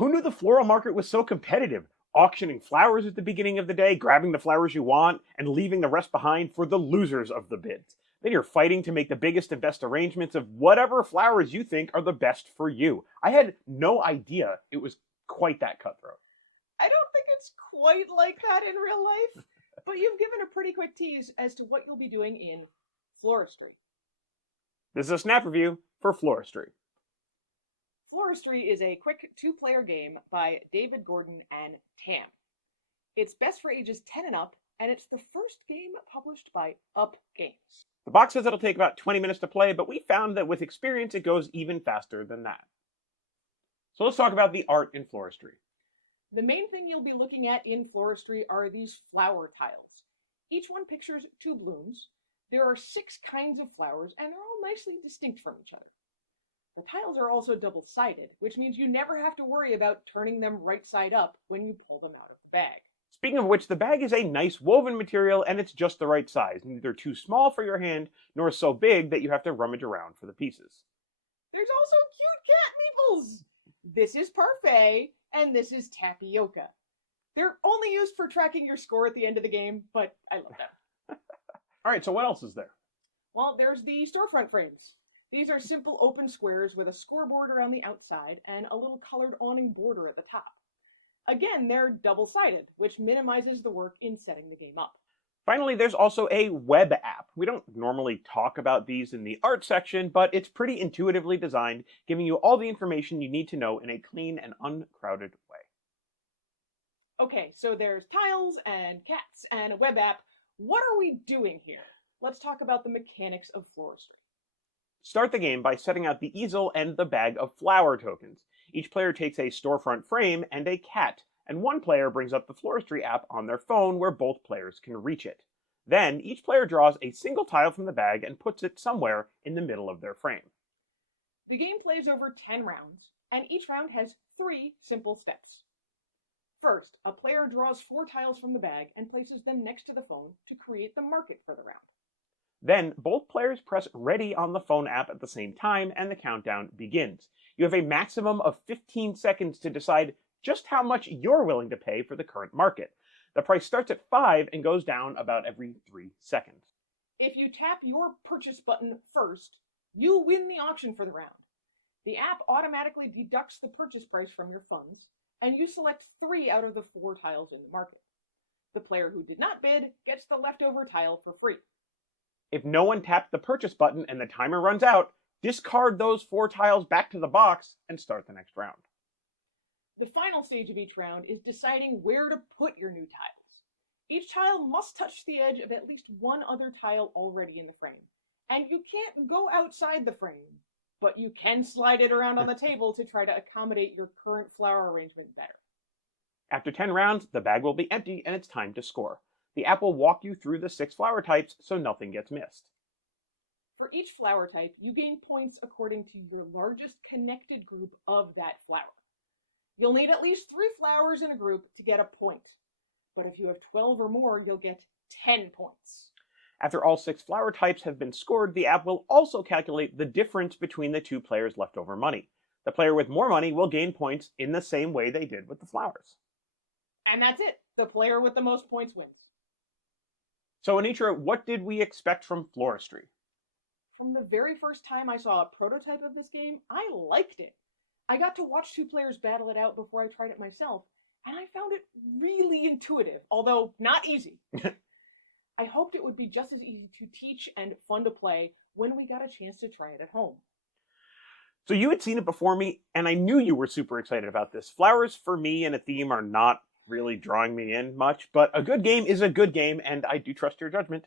Who knew the floral market was so competitive? Auctioning flowers at the beginning of the day, grabbing the flowers you want, and leaving the rest behind for the losers of the bids. Then you're fighting to make the biggest and best arrangements of whatever flowers you think are the best for you. I had no idea it was quite that cutthroat. I don't think it's quite like that in real life, but you've given a pretty quick tease as to what you'll be doing in Floristry. This is a snap review for Floristry. Floristry is a quick two-player game by David Gordon and Tam. It's best for ages 10 and up, and it's the first game published by Up Games. The box says it'll take about 20 minutes to play, but we found that with experience it goes even faster than that. So let's talk about the art in Floristry. The main thing you'll be looking at in Floristry are these flower tiles. Each one pictures 2 blooms. There are 6 kinds of flowers, and they're all nicely distinct from each other. The tiles are also double-sided, which means you never have to worry about turning them right side up when you pull them out of the bag. Speaking of which, the bag is a nice woven material and it's just the right size, neither too small for your hand nor so big that you have to rummage around for the pieces. There's also cute cat meeples! This is parfait, and this is tapioca. They're only used for tracking your score at the end of the game, but I love them. Alright, so what else is there? Well, there's the storefront frames. These are simple open squares with a scoreboard around the outside and a little colored awning border at the top. Again, they're double-sided, which minimizes the work in setting the game up. Finally, there's also a web app. We don't normally talk about these in the art section, but it's pretty intuitively designed, giving you all the information you need to know in a clean and uncrowded way. Okay, so there's tiles and cats and a web app. What are we doing here? Let's talk about the mechanics of Floristry. Start the game by setting out the easel and the bag of flower tokens. Each player takes a storefront frame and a cat, and one player brings up the Floristry app on their phone where both players can reach it. Then, each player draws a single tile from the bag and puts it somewhere in the middle of their frame. The game plays over 10 rounds, and each round has 3 simple steps. First, a player draws 4 tiles from the bag and places them next to the phone to create the market for the round. Then, both players press ready on the phone app at the same time and the countdown begins. You have a maximum of 15 seconds to decide just how much you're willing to pay for the current market. The price starts at 5 and goes down about every 3 seconds. If you tap your purchase button first, you win the auction for the round. The app automatically deducts the purchase price from your funds, and you select 3 out of the 4 tiles in the market. The player who did not bid gets the leftover tile for free. If no one tapped the purchase button and the timer runs out, discard those 4 tiles back to the box and start the next round. The final stage of each round is deciding where to put your new tiles. Each tile must touch the edge of at least one other tile already in the frame, and you can't go outside the frame, but you can slide it around on the table to try to accommodate your current flower arrangement better. After 10 rounds, the bag will be empty and it's time to score. The app will walk you through the 6 flower types so nothing gets missed. For each flower type, you gain points according to your largest connected group of that flower. You'll need at least 3 flowers in a group to get a point, but if you have 12 or more, you'll get 10 points. After all 6 flower types have been scored, the app will also calculate the difference between the 2 players' leftover money. The player with more money will gain points in the same way they did with the flowers. And that's it. The player with the most points wins. So Anitra, what did we expect from Floristry? From the very first time I saw a prototype of this game, I liked it. I got to watch 2 players battle it out before I tried it myself, and I found it really intuitive, although not easy. I hoped it would be just as easy to teach and fun to play when we got a chance to try it at home. So you had seen it before me, and I knew you were super excited about this. Flowers for me and a theme are not really drawing me in much, but a good game is a good game, and I do trust your judgment.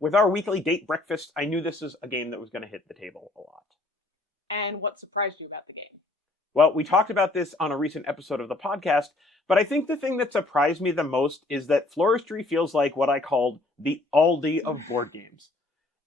With our weekly date breakfast, I knew this is a game that was going to hit the table a lot. And what surprised you about the game? Well, we talked about this on a recent episode of the podcast, but I think the thing that surprised me the most is that Floristry feels like what I called the Aldi of board games.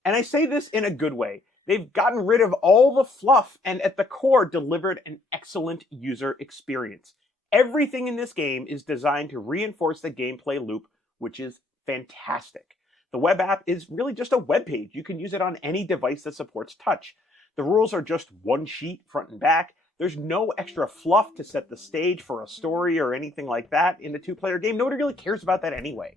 And I say this in a good way. They've gotten rid of all the fluff and at the core delivered an excellent user experience. Everything in this game is designed to reinforce the gameplay loop, which is fantastic. The web app is really just a web page. You can use it on any device that supports touch. The rules are just one sheet, front and back. There's no extra fluff to set the stage for a story or anything like that in the two-player game. Nobody really cares about that anyway.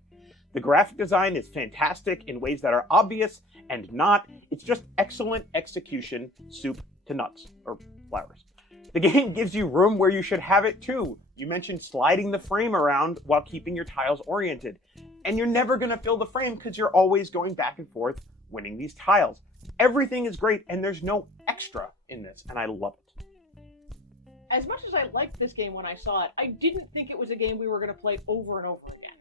The graphic design is fantastic in ways that are obvious and not. It's just excellent execution, soup to nuts, or flowers. The game gives you room where you should have it too. You mentioned sliding the frame around while keeping your tiles oriented. And you're never going to fill the frame because you're always going back and forth winning these tiles. Everything is great and there's no extra in this, and I love it. As much as I liked this game when I saw it, I didn't think it was a game we were going to play over and over again.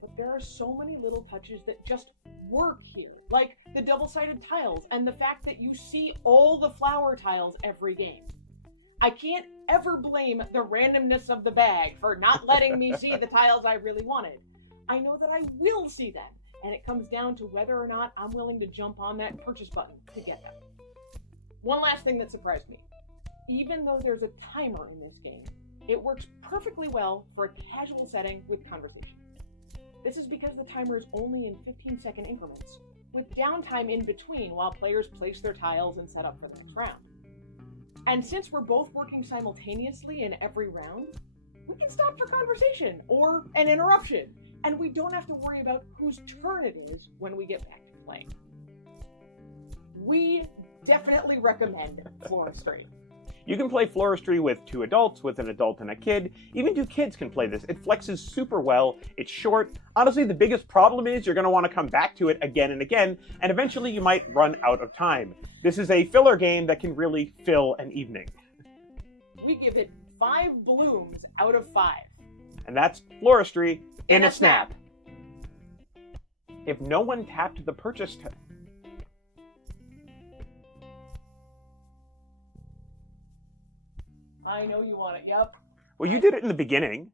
But there are so many little touches that just work here, like the double-sided tiles and the fact that you see all the flower tiles every game. I can't ever blame the randomness of the bag for not letting me see the tiles I really wanted. I know that I will see them, and it comes down to whether or not I'm willing to jump on that purchase button to get them. One last thing that surprised me. Even though there's a timer in this game, it works perfectly well for a casual setting with conversation. This is because the timer is only in 15-second increments, with downtime in between while players place their tiles and set up for the next round. And since we're both working simultaneously in every round, we can stop for conversation or an interruption, and we don't have to worry about whose turn it is when we get back to playing. We definitely recommend Floristry. You can play Floristry with 2 adults, with an adult and a kid. Even 2 kids can play this. It flexes super well. It's short. Honestly, the biggest problem is you're going to want to come back to it again and again, and eventually you might run out of time. This is a filler game that can really fill an evening. We give it 5 blooms out of 5. And that's Floristry in a snap. If no one tapped the purchase I know you want it, yep. Well, you did it in the beginning.